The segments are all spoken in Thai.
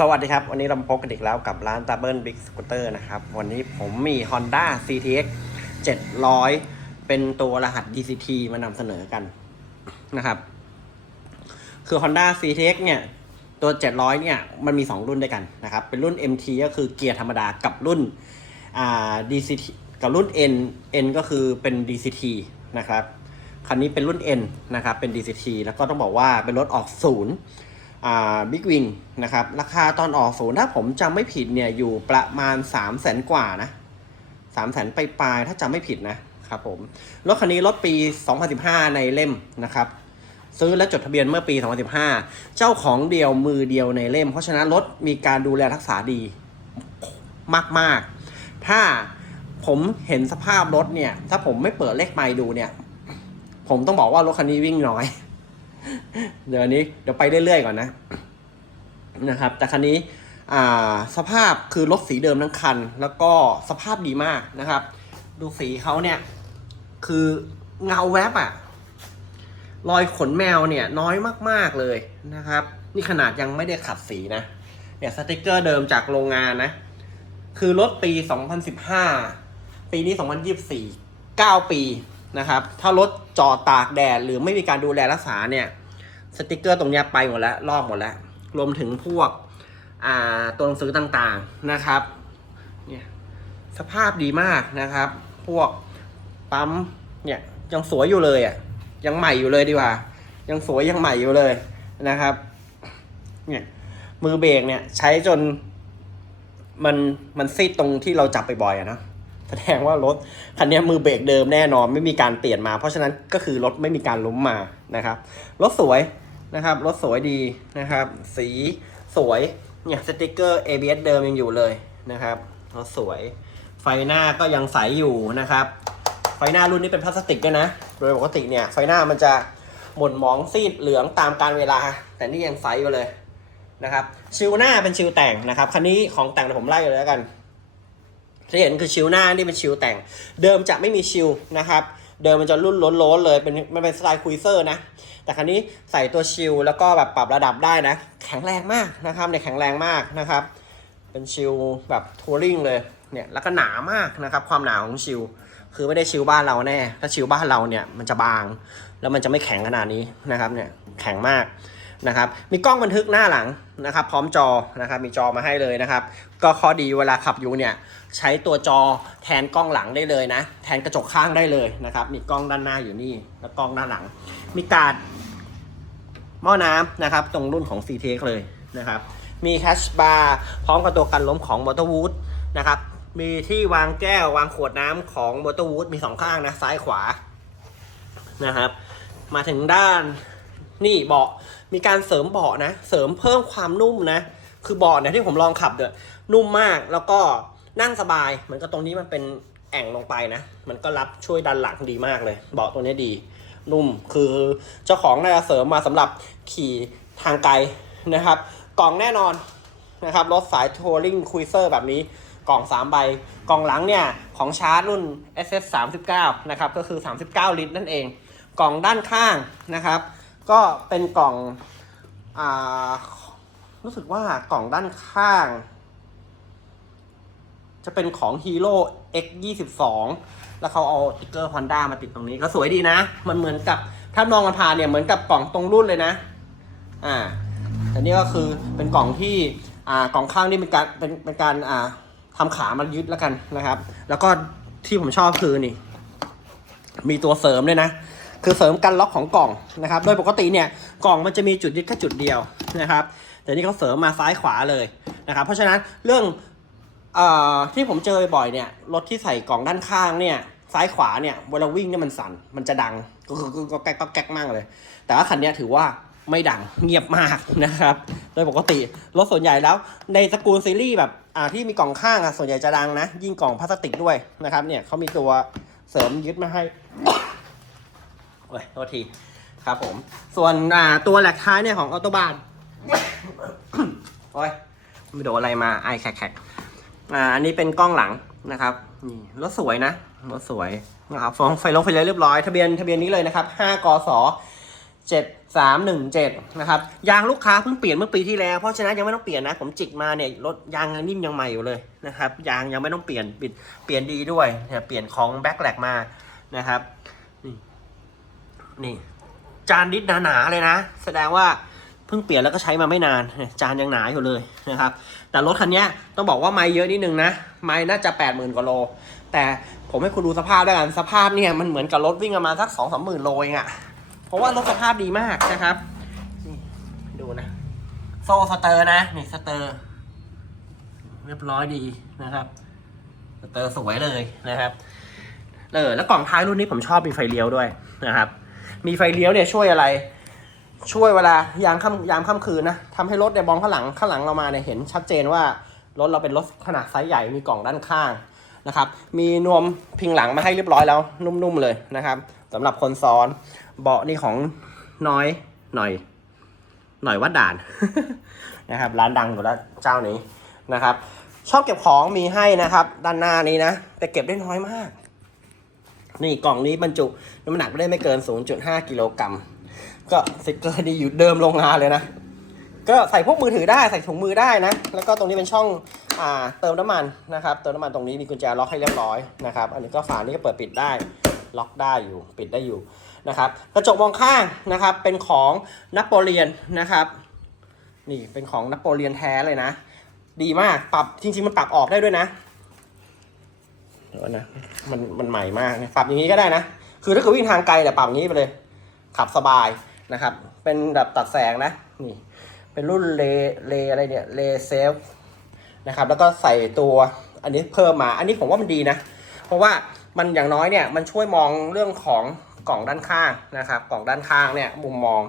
สวัสดีครับ วันนี้เราพบกันอีกแล้วกับร้าน d o u b l e Big Scooter นะครับ วันนี้ผมมี Honda CTX 700 เป็นตัวรหัส DCT มานำเสนอกันนะครับ คือ Honda CTX เนี่ย ตัว 700 เนี่ย มันมี 2 รุ่นด้วยกันนะครับ เป็นรุ่น MT ก็คือเกียร์ธรรมดากับรุ่นอ่า DCT กับรุ่น N N ก็คือเป็น DCT นะครับคันนี้เป็นรุ่น N นะครับ เป็น DCT แล้วก็ต้องบอกว่าเป็นรถออกศูนย์ บิ๊กวิงนะครับ ราคาตอนออกศูนย์ถ้าผมจำไม่ผิดเนี่ยอยู่ประมาณ 3 0 0แสนกว่านะ3 0 0แสนไปปลายๆถ้าจำไม่ผิดนะครับผม รถคันนี้รถปี 2015 ในเล่มนะครับ ซื้อและจดทะเบียนเมื่อปี 2015 เจ้าของเดียวมือเดียวในเล่ม เพราะฉะนั้นรถมีการดูแลรักษาดีมาก ๆ ถ้าผมเห็นสภาพรถเนี่ย ถ้าผมไม่เปิดเลขไมล์ดูเนี่ย ผมต้องบอกว่ารถคันนี้วิ่งน้อย เดี๋ยวนนี้เดี๋ยวไปเรื่อยๆก่อนนะนะครับ แต่คันนี้อ่าสภาพคือรถสีเดิมทั้งคัน แล้วก็สภาพดีมากนะครับ ดูสีเขาเนี่ย คือเงาแวบอะรอยขนแมวเนี่ยน้อยมากๆเลยนะครับ นี่ขนาดยังไม่ได้ขัดสีนะเนี่ยสติกเกอร์เดิมจากโรงงานนะ คือรถปี 2015 ปีนี้ 2024 9 ปีนะครับ ถ้ารถ จอดตากแดดหรือไม่มีการดูแลรักษาเนี่ยสติกเกอร์ตรงนี้ไปหมดแล้วลอกหมดแล้ว รวมถึงพวกตัวหนังสือต่างๆนะครับเนี่ยสภาพดีมากนะครับ พวกปั๊มเนี่ยยังสวยอยู่เลยอะยังใหม่อยู่เลยดีกว่า ยังสวยยังใหม่อยู่เลยนะครับเนี่ยมือเบรกเนี่ยใช้จนมันมันซีดตรงที่เราจับไปบ่อยอะนะ แสดงว่ารถคันนี้มือเบรกเดิมแน่นอนไม่มีการเปลี่ยนมา เพราะฉะนั้นก็คือรถไม่มีการล้มมานะครับรถสวยนะครับรถสวยดีนะครับ สีสวยเนี่ยสติกเกอร์ ABS เดิมยังอยู่เลยนะครับรถสวย ไฟหน้าก็ยังใสอยู่นะครับไฟหน้ารุ่นนี้เป็นพลาสติกด้วยนะ โดยปกติเนี่ยไฟหน้ามันจะหม่นหมองซีดเหลืองตามการเวลา แต่นี่ยังใสอยู่เลยนะครับชิวหน้าเป็นชิวแต่งนะครับคันนี้ของแต่งผมไล่เลยแล้วกัน ที่เห็นคือชิวหน้านี่เป็นชิวแต่ง เดิมจะไม่มีชิวนะครับ เดิมมันจะรุ่นล้นๆเลยเป็นมันเป็นสไตล์คุยเซอร์นะ แต่ครั้นี้ใส่ตัวชิวแล้วก็แบบปรับระดับได้นะ แข็งแรงมากนะครับเนี่ยแข็งแรงมากนะครับ เป็นชิวแบบทัวริงเลยเนี่ยแล้วก็หนามากนะครับ ความหนาของชิวคือไม่ได้ชิวบ้านเราแน่ ถ้าชิวบ้านเราเนี่ยมันจะบาง แล้วมันจะไม่แข็งขนาดนี้นะครับเนี่ยแข็งมาก นะครับมีกล้องบันทึกหน้าหลังนะครับพร้อมจอนะครับมีจอมาให้เลยนะครับ ก็ข้อดีเวลาขับอยู่เนี่ยใช้ตัวจอแทนกล้องหลังได้เลยนะ แทนกระจกข้างได้เลยนะครับมีกล้องด้านหน้าอยู่นี่แล้วกล้องด้านหลัง มีการ์ดหม้อน้ำนะครับตรงรุ่นของ c t x เลยนะครับมีแคชบาร์พร้อมกับตัวกันล้มของ m o t o r w o o d นะครับมีที่วางแก้ววางขวดน้ำของ m o t o r w o o d มีสองข้างนะซ้ายขวานะครับ มาถึงด้านนี่เบาะ มีการเสริมเบาะนะ เสริมเพิ่มความนุ่มนะ คือเบาะเนี่ยที่ผมลองขับเด้อนุ่มมากแล้วก็นั่งสบาย เหมือนกับตรงนี้มันเป็นแอ่งลงไปนะ มันก็รับช่วยดันหลังดีมากเลย เบาะตัวนี้ดี นุ่ม คือเจ้าของน่าจะเสริมมาสำหรับขี่ทางไกลนะครับ กล่องแน่นอนนะครับ รถสายทัวริงคุยเซอร์แบบนี้ กล่อง 3 ใบ กล่องหลังเนี่ย ของชาร์จรุ่น SS 39นะครับ ก็คือ 39 ลิตรนั่นเอง กล่องด้านข้างนะครับ ก็เป็นกล่องอ่ารู้สึกว่ากล่องด้านข้าง จะเป็นของ Hero X 22แล้วเขาเอาติ๊กเกอร์ Honda มาติดตรงนี้ ก็สวยดีนะ มันเหมือนกับถ้ามองมันผ่านเนี่ยเหมือนกับกล่องตรงรุ่นเลยนะ อ่าแต่นี่ก็คือเป็นกล่องที่อ่ากล่องข้างนี่เป็นการเป็นเป็นการอ่าทำขามันยึดแล้วกันนะครับ แล้วก็ที่ผมชอบคือนี่ มีตัวเสริมด้วยนะ คือเสริมกันล็อกของกล่องนะครับ โดยปกติเนี่ยกล่องมันจะมีจุดยึดแค่จุดเดียวนะครับ แต่นี่เขาเสริมมาซ้ายขวาเลยนะครับ เพราะฉะนั้นเรื่องอที่ผมเจอบ่อยเนี่ยรถที่ใส่กล่องด้านข้างเนี่ยซ้ายขวาเนี่ยเวลาวิ่งเนี่ยมันสั่นมันจะดังก็ก็ก็แก๊กก็แก๊กมากเลย แต่ว่าคันนี้ถือว่าไม่ดังเงียบมากนะครับ โดยปกติรถส่วนใหญ่แล้ว ในตระกูลซีรีส์แบบอ่าที่มีกล่องข้างอะส่วนใหญ่จะดังนะ ยิ่งกล่องพลาสติกด้วยนะครับเนี่ยเขามีตัวเสริมยึดมาให้ โอ้ยโทษทีครับผม ส่วนอ่าตัวแหลกท้ายเนี่ยของออโตบานโอ้ยไม่โดนอะไรมาไอแขกๆอ่าอันนี้เป็นกล้องหลังนะครับนี่รถสวยนะรถสวยนะครับฟองไฟลงไฟเลยเรียบร้อยทะเบียนทะเบียนนี้เลยนะครับ5กศเจ็ดสามหนึ่งเจ็ดนะครับยางลูกค้าเพิ่งเปลี่ยนเมื่อปีที่แล้ว เพราะฉะนั้นยังไม่ต้องเปลี่ยนนะ ผมจิกมาเนี่ยรถยางยังนิ่มยังใหม่อยู่เลยนะครับยางยังไม่ต้องเปลี่ยนปลี่ยนเปลี่ยนดีด้วยเนี่ยเปลี่ยนของแบ็คแลกมานะครับ นี่ จานดิสหนาๆเลยนะ แสดงว่าเพิ่งเปลี่ยนแล้วก็ใช้มาไม่นานจานยังหนาอยู่เลยนะครับ แต่รถคันนี้ต้องบอกว่าไม่เยอะนิดนึงนะ ไม่น่าจะแปดหมื่นกว่าโล แต่ผมให้คุณดูสภาพด้วยกันสภาพเนี่ยมันเหมือนกับรถวิ่งประมาณสักสองสามหมื่นโลเองอะเพราะว่ารถสภาพดีมากนะครับดูนะ โซ่สเตอร์นะนี่สเตอร์ เรียบร้อยดีนะครับสเตอร์สวยเลยนะครับเออแล้วกล่องท้ายรุ่นนี้ผมชอบมีไฟเลี้ยวด้วยนะครับ มีไฟเลี้ยวเนี่ยช่วยอะไร ช่วยเวลายามค่ำยามค่ำคืนนะทำให้รถเนี่ยมองข้างหลังข้างหลังเรามาเนี่ยเห็นชัดเจนว่ารถเราเป็นรถขนาดไซส์ใหญ่มีกล่องด้านข้างนะครับมีนวมพิงหลังมาให้เรียบร้อยแล้วนุ่มๆเลยนะครับสำหรับคนซ้อนเบาะนี่ของน้อยหน่อย หน่อยวัดด่านนะครับ ร้านดังอยู่แล้วเจ้านี้นะครับ ชอบเก็บของมีให้นะครับ ด้านหน้านี้นะ แต่เก็บได้น้อยมาก นี่กล่องนี้บรรจุน้ำหนักไม่ได้ไม่เกิน 0.5 กิโลกรัม ก็สติกเกอร์ดีอยู่เดิมโรงงานเลยนะ ก็ใส่พวกมือถือได้ใส่ถุงมือได้นะ แล้วก็ตรงนี้เป็นช่องอ่าเติมน้ำมันนะครับ เติมน้ำมันตรงนี้มีกุญแจล็อกให้เรียบร้อยนะครับ อันนี้ก็ฝานี่ก็เปิดปิดได้ ล็อกได้อยู่ ปิดได้อยู่นะครับ กระจกมองข้างนะครับ เป็นของนโปเลียนนะครับ นี่เป็นของนโปเลียนแท้เลยนะ ดีมาก ปรับจริง ๆ มันปรับออกได้ด้วยนะเดี๋ยวนะ มันมันใหม่มากเนี่ยปรับอย่างนี้ก็ได้นะ คือถ้าเกิดวิ่งทางไกลแต่ปรับอย่างนี้ไปเลย ขับสบายนะครับ เป็นแบบตัดแสงนะ นี่ เป็นรุ่นเลเลอะไรเนี่ยเลเซฟนะครับ แล้วก็ใส่ตัวอันนี้เพิ่มมา อันนี้ผมว่ามันดีนะ เพราะว่ามันอย่างน้อยเนี่ยมันช่วยมองเรื่องของกล่องด้านข้างนะครับ กล่องด้านข้างเนี่ยมุมมอง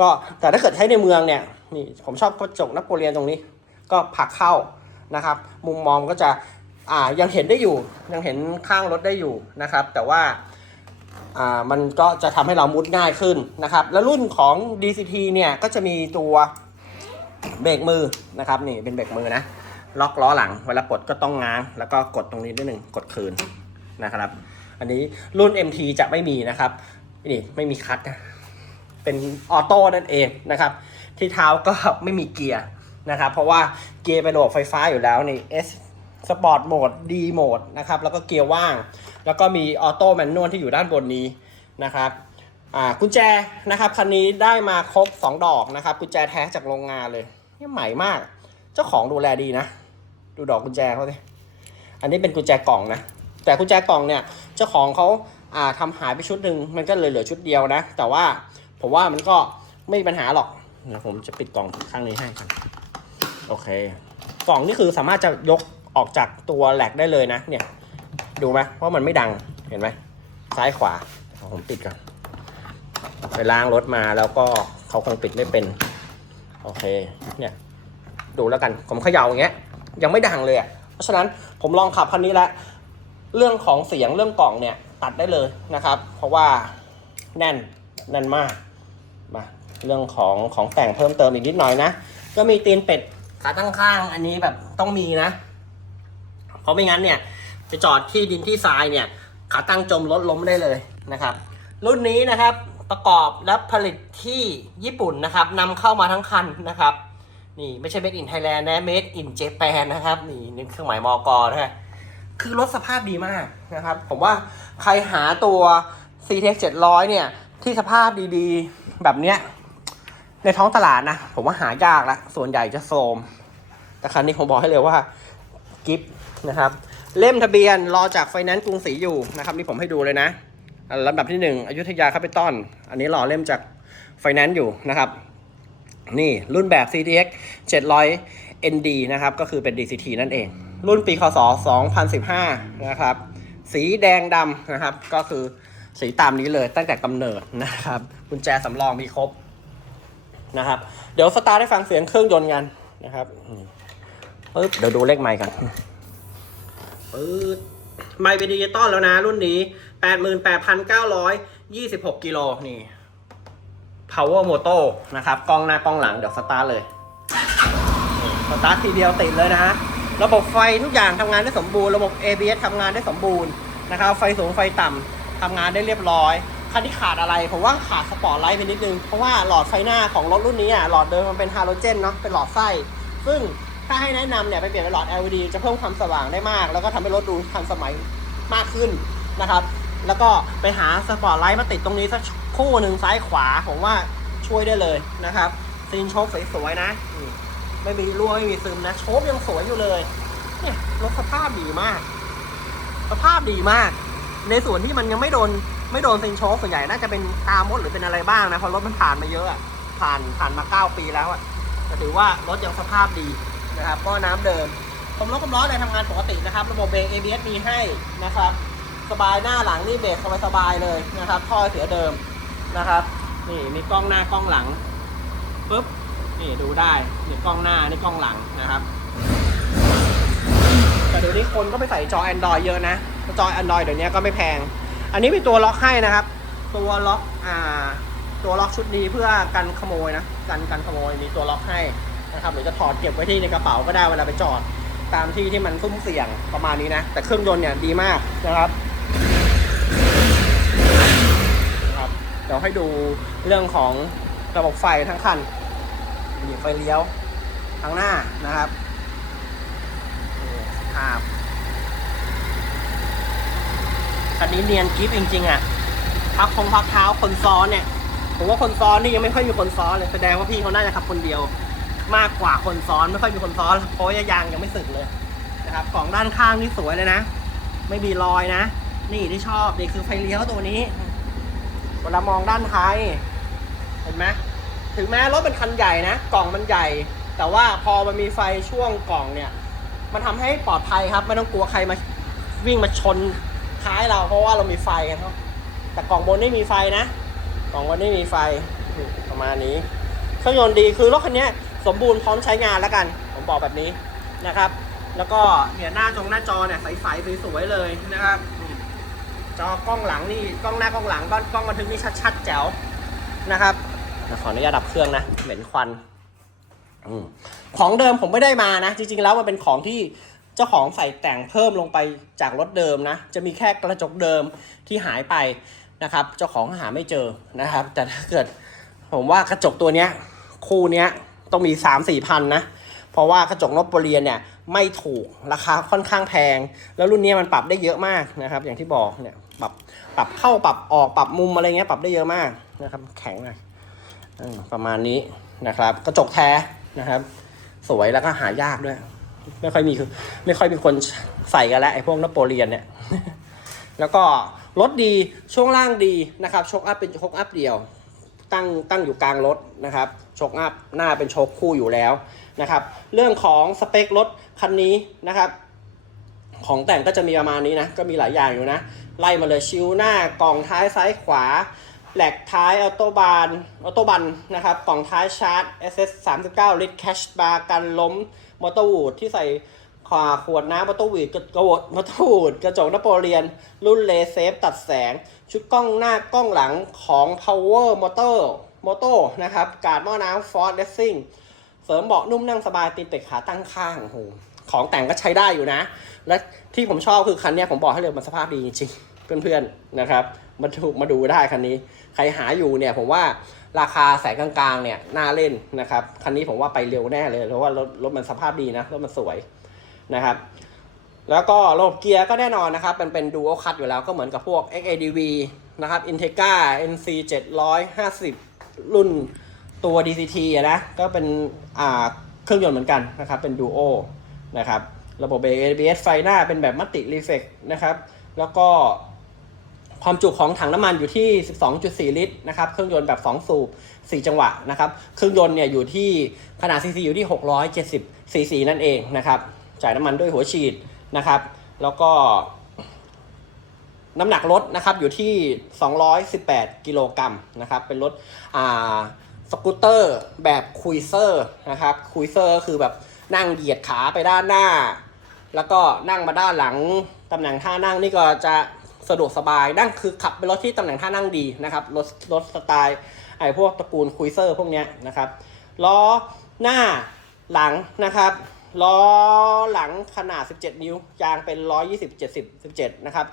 ก็แต่ถ้าเกิดใช้ในเมืองเนี่ยนี่ผมชอบกระจกนโปเลียนตรงนี้ ก็ผักเข้านะครับ มุมมองก็จะ อ่ายังเห็นได้อยู่ยังเห็นข้างรถได้อยู่นะครับ แต่ว่าอ่ามันก็จะทำให้เรามุดง่ายขึ้นนะครับ แล้วรุ่นของ DCT เนี่ยก็จะมีตัวเบรกมือนะครับนี่เป็นเบรกมือนะล็อกล้อหลังเวลาปลดก็ต้องง้าง แล้วก็กดตรงนี้นิดหนึ่งกดคืนนะครับ อันนี้รุ่น MT จะไม่มีนะครับนี่ไม่มีคัทนะเป็นออโต้นั่นเองนะครับ ที่เท้าก็ไม่มีเกียร์นะครับ เพราะว่าเกียร์เป็นระบบไฟฟ้าอยู่แล้วใน S สปอร์ตโหมด D โหมดนะครับ แล้วก็เกียร์ว่าง แล้วก็มีออโต้แมนนวลที่อยู่ด้านบนนี้นะครับอ่ากุญแจนะครับคันนี้ได้มาครบ 2 ดอกนะครับกุญแจแท้จากโรงงานเลยนี่ใหม่มาก เจ้าของดูแลดีนะ ดูดอกกุญแจเขาสิอันนี้เป็นกุญแจกล่องนะ แต่กุญแจกล่องเนี่ยเจ้าของเขาอ่าทำหายไปชุดหนึ่งมันก็เลยเหลือชุดเดียวนะ แต่ว่าผมว่ามันก็ไม่มีปัญหาหรอกเดี๋ยวผมจะปิดกล่องข้างนี้ให้กันโอเค กล่องนี่คือสามารถจะยก ออกจากตัวแหลกได้เลยนะ เนี่ย ดูไหมว่ามันไม่ดังเห็นไหมซ้ายขวาผมปิดก่อนไปล้างรถมาแล้วก็เขาคงปิดไม่เป็น โอเค เนี่ย ดูแล้วกันผมเขย่าอย่างเงี้ย ยังไม่ดังเลยอะเพราะฉะนั้นผมลองขับคันนี้ล้วเรื่องของเสียงเรื่องกล่องเนี่ย ตัดได้เลยนะครับ เพราะว่าแน่นแน่นมากมาเรื่องของของแต่งเพิ่มเติมอีกนิดหน่อยนะ ก็มีตีนเป็ดขาตั้งข้างอันนี้แบบต้องมีนะ เพราะไม่งั้นเนี่ยไปจอดที่ดินที่ทรายเนี่ยขาตั้งจมรถล้มได้เลยนะครับ รุ่นนี้นะครับประกอบและผลิตที่ญี่ปุ่นนะครับนำเข้ามาทั้งคันนะครับนี่ไม่ใช่ made in Thailand นะ made in Japan นะครับนี่นี่เครื่องหมายมอกอนะฮะคือรถสภาพดีมากนะครับ ผมว่าใครหาตัว CTX 700 เนี่ย ที่สภาพดีๆ แบบเนี้ย ในท้องตลาดนะ ผมว่าหายากละส่วนใหญ่จะโทรมแต่คันนี้ผมบอกให้เลยว่า กิฟนะครับ เล่มทะเบียนรอจากไฟแนนซ์กรุงศรีอยู่นะครับนี่ผมให้ดูเลยนะอันลำดับที่ 1อยุธยาคาปิตอลอันนี้รอเล่มจากไฟแนนซ์อยู่นะครับ นี่รุ่นแบบ CTX 700 ND นะครับ ก็คือเป็น DCT นั่นเอง รุ่นปีคศ2015 นะครับ สีแดงดำนะครับ ก็คือสีตามนี้เลยตั้งแต่กำเนิดนะครับกุญแจสำรองมีครบนะครับ เดี๋ยวสตาร์ทให้ฟังเสียงเครื่องยนต์กันนะครับ ปึ๊บเดี๋ยวดูเลขไมค์กันปื๊ดไมค์เป็นดิจิตอลแล้วนะ รุ่นนี้88,926กิโลนี่ power moto นะครับ กล้องหน้ากล้องหลัง เดี๋ยวสตาร์ทเลย สตาร์ททีเดียวติดเลยนะฮะ ระบบไฟทุกอย่างทำงานได้สมบูรณ์ ระบบ ABS ทำงานได้สมบูรณ์นะครับ ไฟสูงไฟต่ำทำงานได้เรียบร้อยคันที่ขาดอะไร ผมว่าขาดสปอร์ตไลท์ไปนิดนึง เพราะว่าหลอดไฟหน้าของรถรุ่นนี้อะ หลอดเดิมมันเป็นฮาโลเจนเนาะ เป็นหลอดไส้ ซึ่ง ถ้าให้แนะนำเนี่ยไปเปลี่ยนเป็นหลอด LED จะเพิ่มความสว่างได้มาก แล้วก็ทำให้รถดูทันสมัยมากขึ้นนะครับ แล้วก็ไปหาสปอร์ตไลท์มาติดตรงนี้สักคู่หนึ่งซ้ายขวาผมว่าช่วยได้เลยนะครับซีนโชคสวยๆนะไม่มีรั่วไม่มีซึมนะโชคยังสวยอยู่เลยเนี่ยรถสภาพดีมาก สภาพดีมาก ในส่วนที่มันยังไม่โดนไม่โดนซินโชคส่วนใหญ่น่าจะเป็นตามดหรือเป็นอะไรบ้างนะเพราะรถมันผ่านมาเยอะอะผ่านผ่านมา9ปีแล้วอะแต่ถือว่ารถยังสภาพดี นะครับก็น้ำเดิมผมรถกำล้อเลยทำงานปกตินะครับ ระบบเบรก ABS มีให้นะครับ สบายหน้าหลังนี่เบรกสบายๆเลยนะครับท่อเสียเดิมนะครับ นี่มีกล้องหน้ากล้องหลังปุ๊บนี่ดูได้นี่กล้องหน้านี่กล้องหลังนะครับแต่เดี๋ยวนี้คนก็ไปใส่จอ Android เยอะนะจอ Android เดี๋ยวนี้ก็ไม่แพง อันนี้มีตัวล็อกให้นะครับ ตัวล็อกอ่าตัวล็อกชุดนี้เพื่อกันขโมยนะกันกันขโมยมีตัวล็อกให้ นะครับหรือจะถอดเก็บไว้ที่ในกระเป๋าก็ได้เวลาไปจอดตามที่ที่มันซุ่มเสี่ยงประมาณนี้นะ แต่เครื่องยนต์เนี่ยดีมากนะครับนะครับ เดี๋ยวให้ดูเรื่องของระบบไฟทั้งคันมีไฟเลี้ยวทางหน้านะครับภาพคันนี้เนียนกิฟจริง ๆ อะ พักคงพักเท้าคนซ้อนเนี่ย ผมว่าคนซ้อนนี่ยังไม่ค่อยมีคนซ้อนเลย แสดงว่าพี่เขาน่าจะขับคนเดียว มากกว่าคนซ้อนไม่ค่อยมีคนซ้อนเพราะว่ายางยังไม่สึกเลยนะครับกล่องด้านข้างนี่สวยเลยนะ ไม่มีรอยนะ นี่ที่ชอบนี่คือไฟเลี้ยวตัวนี้เวลามองด้านท้ายเห็นไหมถึงแม้รถเป็นคันใหญ่นะกล่องมันใหญ่ แต่ว่าพอมันมีไฟช่วงกล่องเนี่ย มันทำให้ปลอดภัยครับไม่ต้องกลัวใครมาวิ่งมาชนท้ายเราเพราะว่าเรามีไฟกันครับแต่กล่องบนไม่มีไฟนะ กล่องบนไม่มีไฟประมาณนี้เครื่องยนต์ดีคือรถคันนี้ สมบูรณ์พร้อมใช้งานแล้วกัน ผมบอกแบบนี้นะครับ แล้วก็เนี่ยหน้าจงหน้าจอเนี่ยใสๆสวยๆเลยนะครับ จอกล้องหลังนี่กล้องหน้ากล้องหลังก็กล้องบันทึกนี่ชัดๆแจ๋วนะครับขออนุญาตดับเครื่องนะเหม็นควันอของเดิมผมไม่ได้มานะ จริง ๆ แล้วมันเป็นของที่เจ้าของใส่แต่งเพิ่มลงไปจากรถเดิมนะ จะมีแค่กระจกเดิมที่หายไปนะครับ เจ้าของหาไม่เจอนะครับ แต่ถ้าเกิดผมว่ากระจกตัวเนี้ยคู่เนี้ย ต้องมี 3 4มสี่พันนะ เพราะว่ากระจกนบโปเลียนเนี่ยไม่ถูกราคาค่อนข้างแพง แล้วรุ่นนี้มันปรับได้เยอะมากนะครับ อย่างที่บอกเนี่ยปรับปรับเข้าปรับออกปรับมุมอะไรเงี้ยปรับได้เยอะมากนะครับ แข็งเลยอืมประมาณนี้นะครับ กระจกแท้นะครับ สวยแล้วก็หายากด้วย ไม่ค่อยมีคือไม่ค่อยมีคนใส่กันแล้วไอ้พวกนโปเลียนเนี่ยแล้วก็รถดีช่วงล่างดีนะครับโชคอัพเป็นโชคอัพเดียว ตั้งตั้งอยู่กลางรถนะครับ โชคอัพหน้าเป็นโชคคู่อยู่แล้วนะครับ เรื่องของสเปครถคันนี้นะครับ ของแต่งก็จะมีประมาณนี้นะ ก็มีหลายอย่างอยู่นะ ไล่มาเลยชิวหน้ากล่องท้ายซ้ายขวาแหลกท้ายออโตบานออโตบันนะครับกล่องท้ายชาร์จ SS 39 ลิตรแคชบาร์กันล้มมอเตอร์วูดที่ใส่ขวาขวดน้ำมอเตอร์วูดกระกระวดมอเตอร์วูดกระจกนโปเลียน รุ่นเลเซฟตัดแสง ชุดกล้องหน้ากล้องหลังของ Power Motor Moto นะครับการ์ดหม้อน้ำ Ford Racing เสริมเบาะนุ่มนั่งสบายตีนเป็ดขาตั้งข้างโหของแต่งก็ใช้ได้อยู่นะ และที่ผมชอบคือคันนี้ผมบอกให้เลยมันสภาพดีจริงเพื่อนๆนะครับมาดูมาดูได้คันนี้ ใครหาอยู่เนี่ยผมว่าราคาแสนกลางๆเนี่ยน่าเล่นนะครับคันนี้ผมว่าไปเร็วแน่เลยเพราะว่ารถรถมันสภาพดีนะรถมันสวยนะครับแล้วก็ระบบเกียร์ก็แน่นอนนะครับมันเป็นดูอัลคัตอยู่แล้วก็เหมือนกับพวก XADV นะครับ Integra NC 750 รุ่นตัว DCT นะ ก็เป็นอ่าเครื่องยนต์เหมือนกันนะครับ เป็นดูโอนะครับ ระบบเบรก ABS ไฟหน้าเป็นแบบมัตติรีเฟกนะครับ แล้วก็ความจุของถังน้ำมันอยู่ที่ 12.4 ลิตรนะครับ เครื่องยนต์แบบ 2 สูบ 4 จังหวะนะครับ เครื่องยนต์เนี่ยอยู่ที่ขนาดซีซีอยู่ที่ 670ซีซีนั่นเองนะครับ จ่ายน้ำมันด้วยหัวฉีดนะครับ แล้วก็ น้ำหนักรถนะครับอยู่ที่ 218 กิโลกรัมนะครับเป็นรถอ่าสกูตเตอร์แบบคุยเซอร์นะครับคุยเซอร์คือแบบนั่งเหยียดขาไปด้านหน้า แล้วก็นั่งมาด้านหลังตำแหน่งท่านั่งนี่ก็จะสะดวกสบายนั่งคือขับเป็นรถที่ตำแหน่งท่านั่งดีนะครับรถรถสไตล์ไอ้พวกตระกูลคุยเซอร์พวกเนี้ยนะครับล้อหน้าหลังนะครับล้อหลังขนาด 17 นิ้วยางเป็น 120 70 17 นะครับ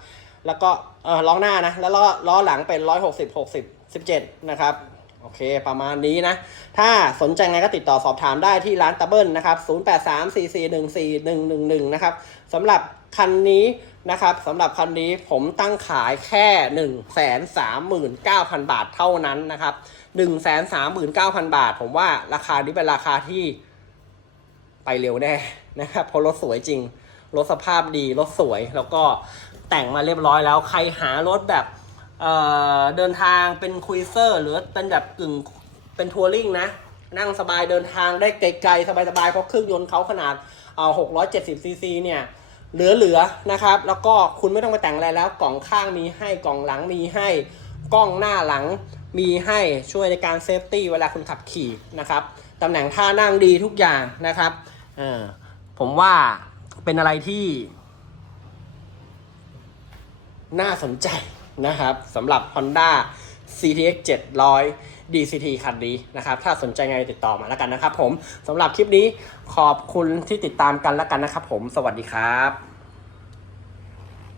แล้วก็เออล้อหน้านะ แล้วล้อล้อหลังเป็นร้อยหกสิบหกสิบสิบเจ็ดนะครับ โอเค ประมาณนี้นะ ถ้าสนใจไงก็ติดต่อสอบถามได้ที่ร้านตะเบิลนะครับ 0834414111 นะครับสำหรับคันนี้นะครับสำหรับคันนี้ผมตั้งขายแค่ 139,000 บาทเท่านั้นนะครับ 139,000 บาท ผมว่าราคานี้เป็นราคาที่ไปเร็วแน่นะครับเพราะรถสวยจริง รถสภาพดี รถสวยแล้วก็ แต่งมาเรียบร้อยแล้ว ใครหารถแบบเเดินทางเป็นคุยเซอร์ หรือเป็นแบบกึ่งเป็นทัวริงนะ นั่งสบายเดินทางได้ไกลๆ สบายๆ เพราะเครื่องยนต์เขาขนาดเอ่อ670ซีซีเนี่ยเหลือๆนะครับ แล้วก็คุณไม่ต้องไปแต่งอะไรแล้ว กล่องข้างมีให้กล่องหลังมีให้กล้องหน้าหลังมีให้ช่วยในการเซฟตี้เวลาคุณขับขี่นะครับตำแหน่งท่านั่งดีทุกอย่างนะครับผมว่าเป็นอะไรที่ น่าสนใจนะครับสำหรับ Honda CTX 700 DCT คันนี้นะครับ ถ้าสนใจไงติดต่อมาแล้วกันนะครับผมสำหรับคลิปนี้ขอบคุณที่ติดตามกันแล้วกันนะครับผม สวัสดีครับ